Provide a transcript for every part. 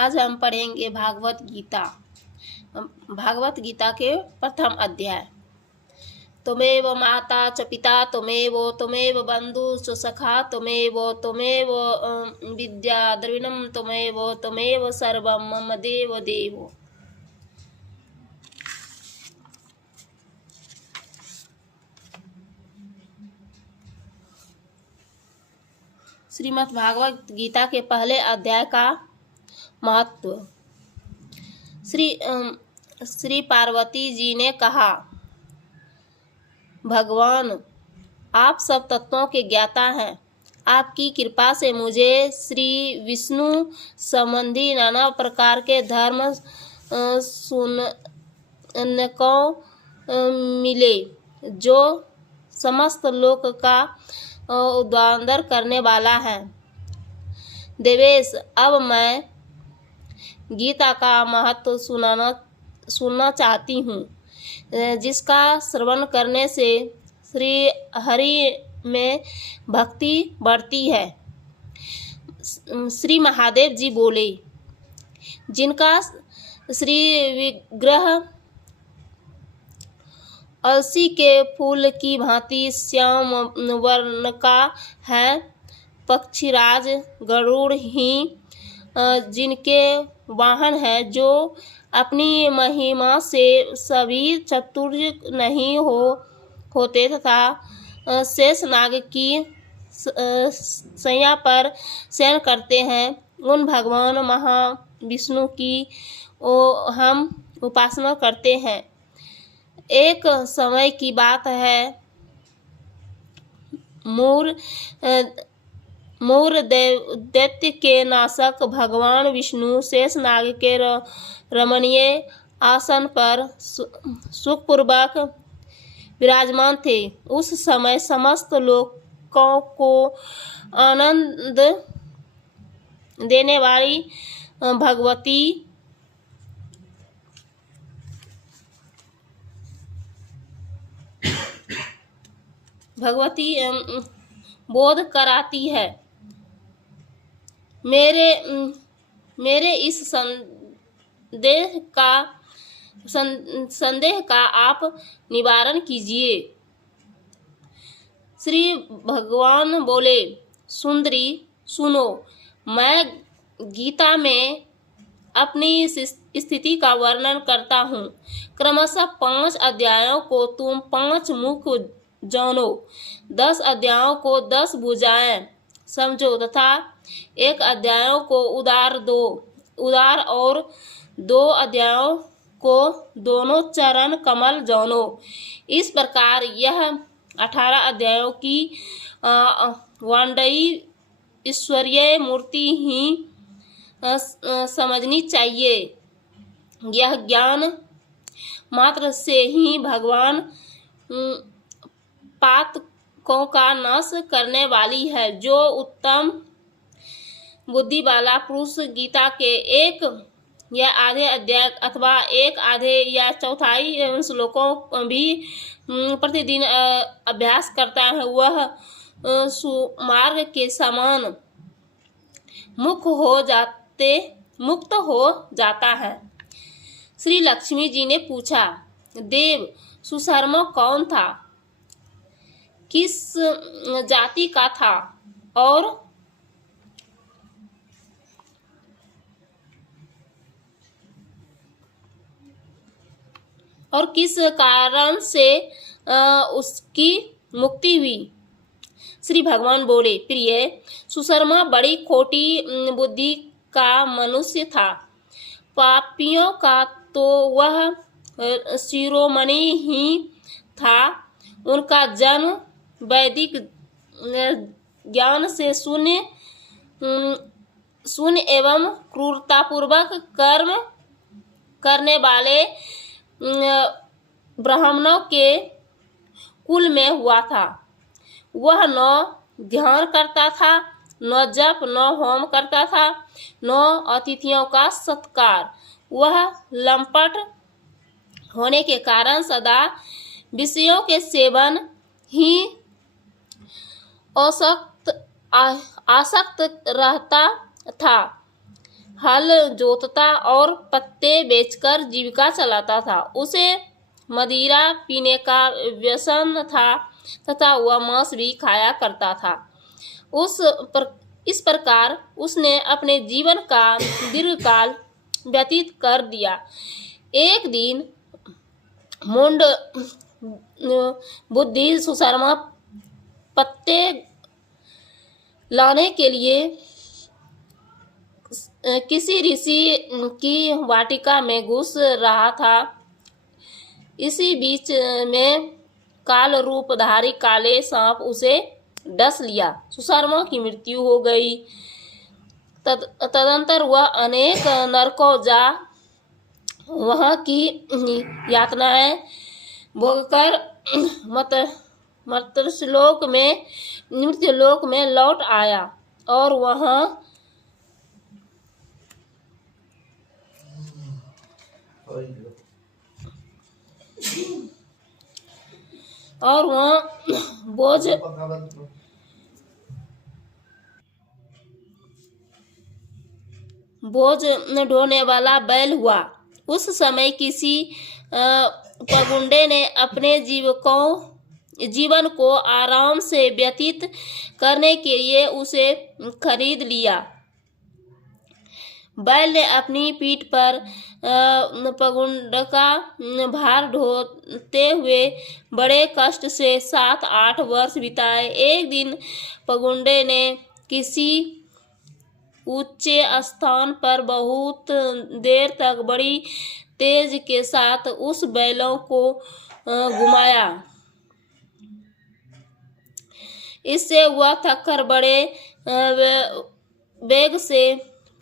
आज हम पढ़ेंगे भागवत गीता। भागवत गीता के प्रथम अध्याय। त्वमेव माता च पिता त्वमेव बंधु च सखा त्वमेव विद्या द्रविणं त्वमेव सर्वं मम देव देवो। श्रीमद् भागवत गीता के पहले अध्याय का महत्व। श्री पार्वती जी ने कहा, भगवान आप सब तत्वों के ज्ञाता हैं। आपकी कृपा से मुझे श्री विष्णु संबंधी नाना प्रकार के धर्म सुनने को मिले, जो समस्त लोक का उद्धार करने वाला है। देवेश, अब मैं गीता का महत्व सुनना चाहती हूँ, जिसका श्रवण करने से श्री हरि में भक्ति बढ़ती है। श्री महादेव जी बोले, जिनका श्री विग्रह अलसी के फूल की भांति श्याम वर्ण का है, पक्षीराज गरुड़ ही जिनके वाहन है, जो अपनी महिमा से सभी चतुर नहीं होते तथा शेषनाग की शैया पर शयन करते हैं, उन भगवान महाविष्णु की हम उपासना करते हैं। एक समय की बात है, मूर दैत्य के नाशक भगवान विष्णु शेषनाग के रमणीय आसन पर सुखपूर्वक विराजमान थे। उस समय समस्त लोगों को आनंद देने वाली भगवती बोध कराती है। मेरे इस संदेह का आप निवारण कीजिए। श्री भगवान बोले, सुंदरी सुनो, मैं गीता में अपनी स्थिति का वर्णन करता हूँ। क्रमशः 5 अध्यायों को तुम 5 मुख जानो, 10 अध्यायों को 10 भुजाएं समझो तथा 1 अध्यायों को उदार और 2 अध्यायों को दोनों चरण कमल जानो। इस प्रकार यह 18 अध्यायों की वाण्डयी ईश्वरीय मूर्ति ही समझनी चाहिए। यह ज्ञान मात्र से ही भगवान पातकों का नाश करने वाली है। जो उत्तम बुद्धि वाला पुरुष गीता के 1 या आधे अध्याय अथवा 1 आधे या चौथाई श्लोकों भी प्रतिदिन अभ्यास करता है, वह सुमार्ग के समान मुक्त हो जाता है। श्री लक्ष्मी जी ने पूछा, देव, सुशर्मा कौन था, किस जाति का था और किस कारण से उसकी मुक्ति हुई? श्री भगवान बोले, प्रिय, सुशर्मा बड़ी खोटी बुद्धि का मनुष्य था। पापियों का तो वह शिरोमणि ही था। उनका जन्म वैदिक ज्ञान से शून्य एवं क्रूरतापूर्वक कर्म करने वाले ब्राह्मणों के कुल में हुआ था। वह न ध्यान करता था, न जप, न होम करता था, न अतिथियों का सत्कार। वह लंपट होने के कारण सदा विषयों के सेवन ही आसक्त रहता था। हल जोतता और पत्ते बेचकर जीविका चलाता था। उसे मदिरा पीने का व्यसन था तथा वह मांस भी खाया करता था। इस प्रकार उसने अपने जीवन का दीर्घकाल व्यतीत कर दिया। एक दिन मुंड बुद्धि सुशर्मा पत्ते लाने के लिए किसी ऋषि की वाटिका में घुस रहा था। इसी बीच में काल रूपधारी काले सांप उसे डस लिया। सुशर्मा की मृत्यु हो गई। तदंतर वह अनेक नरकों जा वहां की यातनाएं भोगकर मृत्युलोक में लौट आया और वहां बोझ ढोने वाला बैल हुआ। उस समय किसी पगुंडे ने अपने जीवन को आराम से व्यतीत करने के लिए उसे खरीद लिया। बैल ने अपनी पीठ पर पगुंड का भार ढोते हुए बड़े कष्ट से 7-8 वर्ष बिताए। एक दिन पगुंडे ने किसी ऊंचे स्थान पर बहुत देर तक बड़ी तेज के साथ उस बैलों को घुमाया। इससे वह थककर बड़े वेग से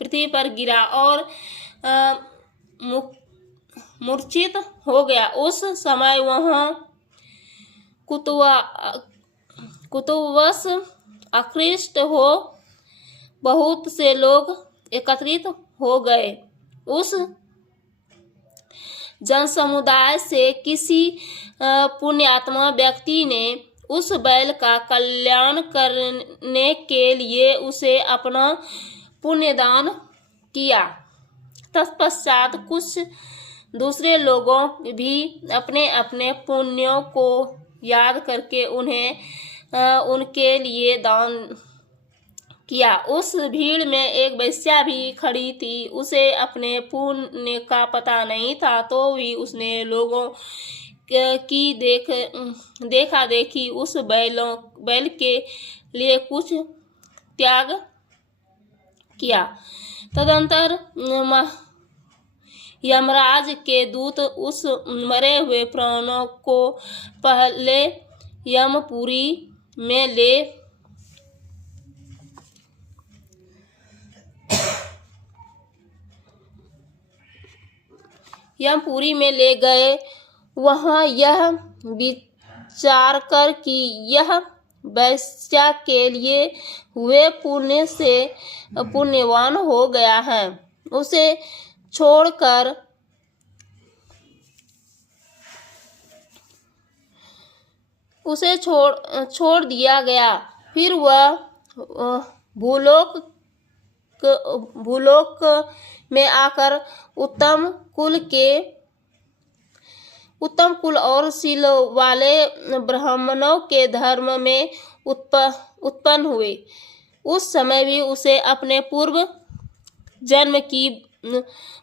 पृथ्वी पर गिरा और मूर्छित हो गया। उस समय वहां कुतुवश आकृष्ट हो बहुत से लोग एकत्रित हो गए। उस जनसमुदाय से किसी पुण्यात्मा व्यक्ति ने उस बैल का कल्याण करने के लिए उसे अपना पुण्यदान किया। तत्पश्चात कुछ दूसरे लोगों भी अपने अपने पुण्यों को याद करके उन्हें उनके लिए दान किया। उस भीड़ में एक वेश्या भी खड़ी थी। उसे अपने पुण्य का पता नहीं था, तो भी उसने लोगों की देखा देखी उस बैल के लिए कुछ त्याग किया। तदंतर यमराज के दूत उस मरे हुए प्राणों को पहले यमपुरी में ले गए। वहां यह विचार कर कि यह वैश्या के लिए हुए पुण्य से पुण्यवान हो गया है, उसे छोड़ दिया गया। फिर वह भूलोक में आकर उत्तम कुल और शील वाले ब्राह्मणों के धर्म में उत्पन्न हुए। उस समय भी उसे अपने पूर्व जन्म की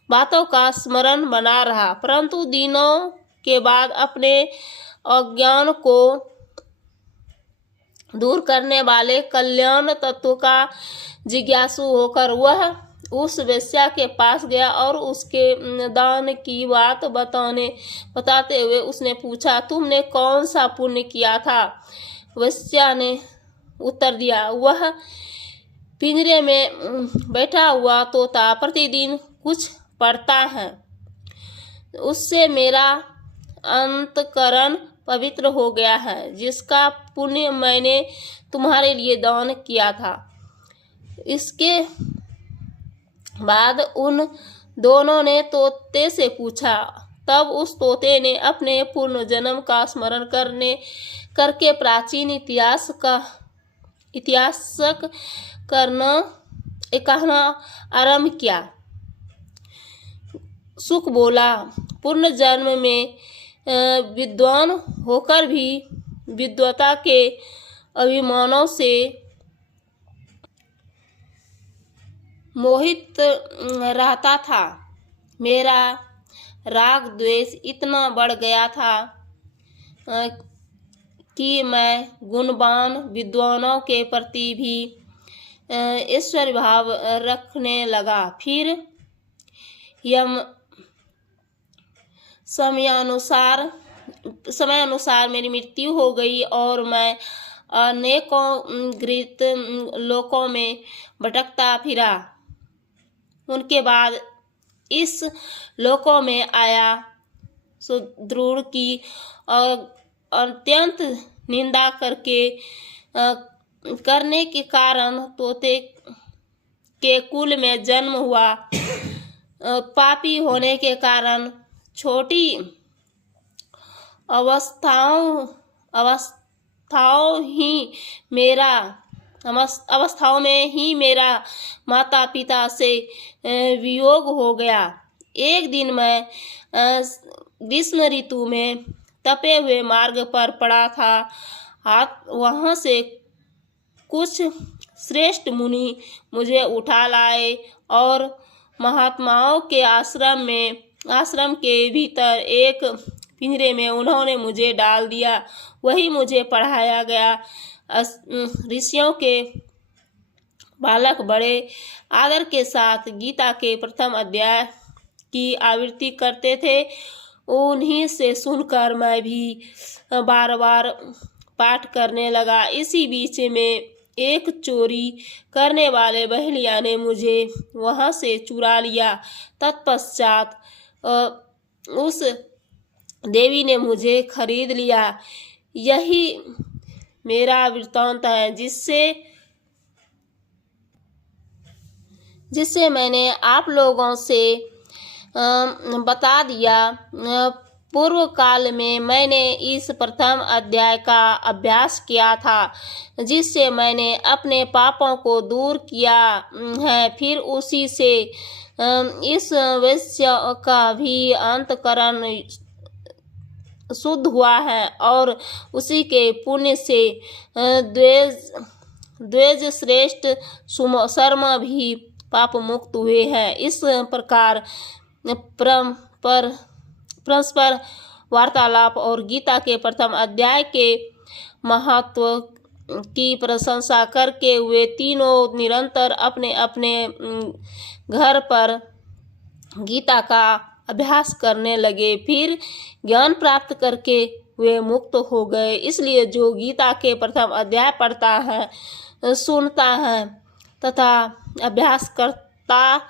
बातों का स्मरण बना रहा, परंतु दिनों के बाद अपने अज्ञान को दूर करने वाले कल्याण तत्व का जिज्ञासु होकर वह उस वेश्या के पास गया और उसके दान की बात बताते हुए उसने पूछा, तुमने कौन सा पुण्य किया था? वेश्या ने उत्तर दिया, वह पिंजरे में बैठा हुआ तोता प्रतिदिन कुछ पढ़ता है, उससे मेरा अंतकरण पवित्र हो गया है, जिसका पुण्य मैंने तुम्हारे लिए दान किया था। इसके बाद उन दोनों ने तोते से पूछा। तब उस तोते ने अपने पूर्व जन्म का स्मरण करके प्राचीन इतिहास कहना आरंभ किया। सुख बोला। पुनर्जन्म में विद्वान होकर भी विद्वता के अभिमानों से मोहित रहता था। मेरा राग द्वेष इतना बढ़ गया था कि मैं गुणवान विद्वानों के प्रति भी ईश्वर भाव रखने लगा। फिर समयानुसार मेरी मृत्यु हो गई और मैं अनेकों गृत लोकों में भटकता फिरा। उनके बाद इस लोकों में आया सुदृढ़ की अत्यंत निंदा करने के कारण तोते के कुल में जन्म हुआ। पापी होने के कारण छोटी अवस्थाओं में ही मेरा माता पिता से वियोग हो गया। एक दिन मैं ग्रीष्म ऋतु में तपे हुए मार्ग पर पड़ा था। वहाँ से कुछ श्रेष्ठ मुनि मुझे उठा लाए और महात्माओं के आश्रम के भीतर एक पिंजरे में उन्होंने मुझे डाल दिया। वही मुझे पढ़ाया गया। ऋषियों के बालक बड़े आदर के साथ गीता के प्रथम अध्याय की आवृत्ति करते थे। उन्हीं से सुनकर मैं भी बार बार पाठ करने लगा। इसी बीच में एक चोरी करने वाले बहेलिया ने मुझे वहाँ से चुरा लिया। तत्पश्चात उस देवी ने मुझे खरीद लिया। यही मेरा वृत्तांत है जिससे मैंने आप लोगों से बता दिया। पूर्व काल में मैंने इस प्रथम अध्याय का अभ्यास किया था, जिससे मैंने अपने पापों को दूर किया है। फिर उसी से इस वैश्य का भी अंतःकरण शुद्ध हुआ है और उसी के पुण्य से द्वेज श्रेष्ठ शर्मा भी पाप मुक्त हुए हैं। इस प्रकार परस्पर वार्तालाप और गीता के प्रथम अध्याय के महत्व की प्रशंसा करके वे तीनों निरंतर अपने अपने घर पर गीता का अभ्यास करने लगे। फिर ज्ञान प्राप्त करके वे मुक्त हो गए। इसलिए जो गीता के प्रथम अध्याय पढ़ता है, सुनता है तथा अभ्यास करता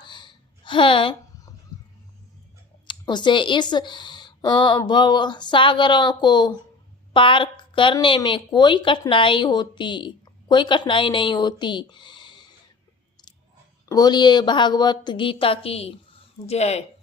है, उसे इस भव सागरों को पार करने में कोई कठिनाई नहीं होती। बोलिए भागवत गीता की जय।